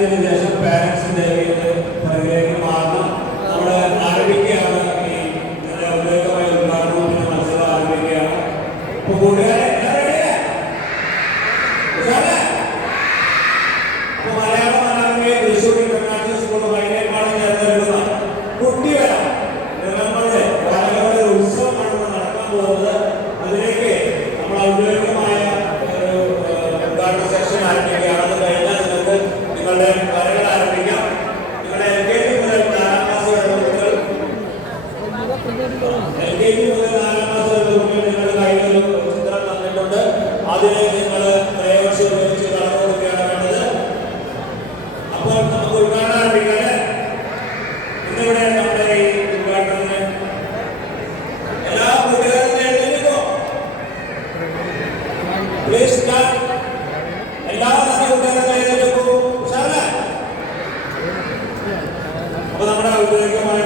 കഴിഞ്ഞതിന് ശേഷം പാരൻസിന്റെ പുറകിലേക്ക് മാറണം. നമ്മൾ ആരംഭിക്കുകയാണ് ഈ ഔദ്യോഗികമായ ഉദ്ഘാടനത്തിന് മത്സരം ആരംഭിക്കുകയാണ്. അപ്പൊ കൂട്ടുകാരെ അപ്പൊ മലയാള മനോരമയെ തൃശ്ശൂർ ഇന്റർനാഷണൽ സ്കൂൾ വൈകിട്ടേക്കാളും ചേർന്ന് എഴുതുന്ന കുട്ടിവേല നിങ്ങളുടെ കലകളുടെ ഉത്സവമാണ് നടക്കാൻ പോകുന്നത്. അതിലേക്ക് നമ്മൾ ഔദ്യോഗികമായ ഒരു ഉദ്ഘാടന സെക്ഷൻ ആരംഭിക്കുകയാണ്. അത് കഴിഞ്ഞാൽ നിങ്ങൾക്ക് നിങ്ങളുടെ കലകൾ ആരംഭിക്കാം. നിങ്ങളുടെ LKG മുതൽ 4ാം ക്ലാസ് വരെ കുട്ടികൾ LKG മുതൽ 4ാം ക്ലാസ് വരെ കുട്ടികൾ നിങ്ങളുടെ കയ്യിൽ ഒരു ചിത്രം തന്നിട്ടുണ്ട്. അതിന് നിങ്ങൾ പ്രേക്ഷ ഉപയോഗിച്ച് കളർ കൊടുക്കുകയാണ് വേണ്ടത്. അപ്പോൾ നമുക്ക് ഉദ്ഘാടനം ആരംഭിക്കാം. ഇന്നിവിടെ നമ്മുടെ ഈ ഉദ്ഘാടനത്തിന് എല്ലാ കൂട്ടുകാരും എഴുന്നേൽക്കോ. Please start. എല്ലാ കൂട്ടുകാരും എഴുന്നേൽക്കൂ. ഉഷാറല്ലേ? അപ്പൊ നമ്മുടെ ഔദ്യോഗികമായ